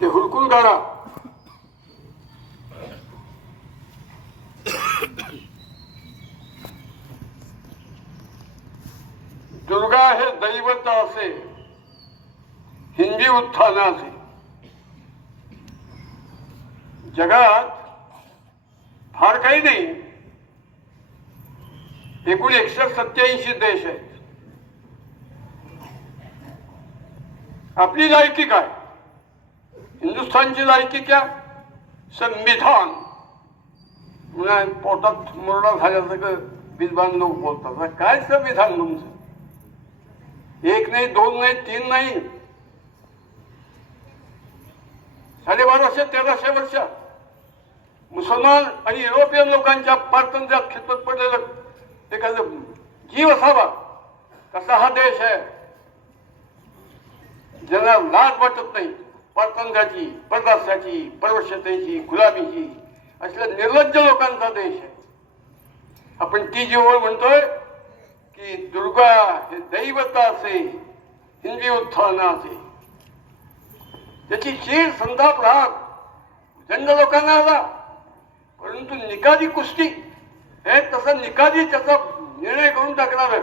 ते हुडकून काढा. दुर्गा हे दैवत असे. हिंदी उत्थानाचे. जगात फार काही नाही. एकूण एकशे सत्याऐंशी देश आहेत. आपली लायकी काय? हिंदुस्थानची लायकी क्या संविधान. पुन्हा पोटात मुरडा झाल्यासारखं विद्वान लोक बोलतात. काय संविधान तुमचं? एक नाही दोन नाही तीन नाही. साडेबाराशे तेराशे वर्ष मुसलमान आणि युरोपियन लोकांच्या पारतंत्र्यात खितपत पडलेलं एखादं जीव असावा कसा हा देश आहे. ज्यांना लाज वाटत नाही. परतंगाची परदास्याची परवशतेची गुलामीची असल्या निर्लज्ज लोकांचा देश आहे. आपण ती जीवन म्हणतोय की दुर्गा हे दैवता असे हिंदी उत्थान असे. त्याची शीर संताप राग जंग लोकांना आला. परंतु निकादी कुस्ती हे तसं निकादी त्याचा निर्णय करून टाकणार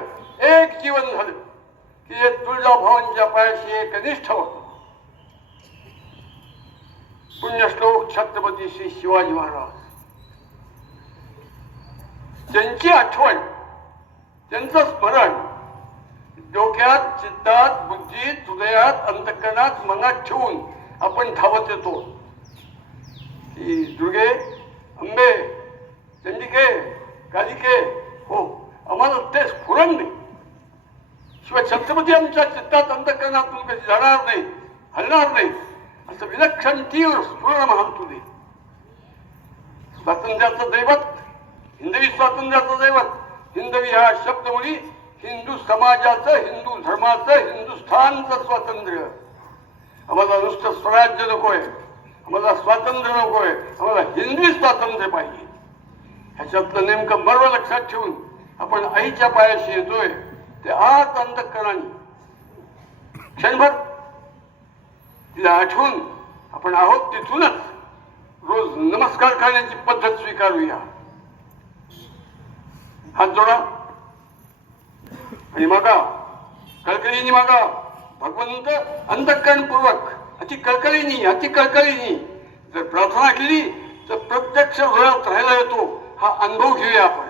एक जीवन झालं की जे तुळजाभवांच्या पायाशी एक कनिष्ठ होत. पुण्यश्लोक छत्रपती श्री शिवाजी महाराज. त्यांची आठवण त्यांचं स्मरण डोक्यात चित्तात बुद्धीत हृदयात अंतकरणात मनात ठेवून आपण धावत येतो. की दुर्गे अंबे चंडिके कालिके हो आम्हाला ते स्फुरण नाही. शिवाय छत्रपती आमच्या चित्तात अंतकरणातून कधी जाणार नाही हलणार नाही. असं विलक्षण तीव्र स्फुरण मानतो दे स्वातंत्र्याचं दैवत हिंदवी स्वातंत्र्याचं दैवत हिंदवी हा शब्द मुली हिंदू समाजाचं हिंदू धर्माचं हिंदुस्थानचं स्वातंत्र्य. आम्हाला नुसतं स्वराज्य नकोय आम्हाला स्वातंत्र्य नकोय आम्हाला हिंदवी स्वातंत्र्य पाहिजे. ह्याच्यातलं नेमकं मर्व लक्षात ठेवून आपण आईच्या पायाशी येतोय. ते आत अंतकरणाने. क्षणभर तिला आठवून आपण आहोत तिथूनच. रोज नमस्कार करण्याची पद्धत स्वीकारूया. हात जोडा. आणि मागा. कळकळीने मागा. भगवंत अंतकरणपूर्वक अति कळकळीनी अति कळकळीनी. जर प्रार्थना केली तर प्रत्यक्ष घरात राहायला येतो. हा अनुभव घेऊया आपण.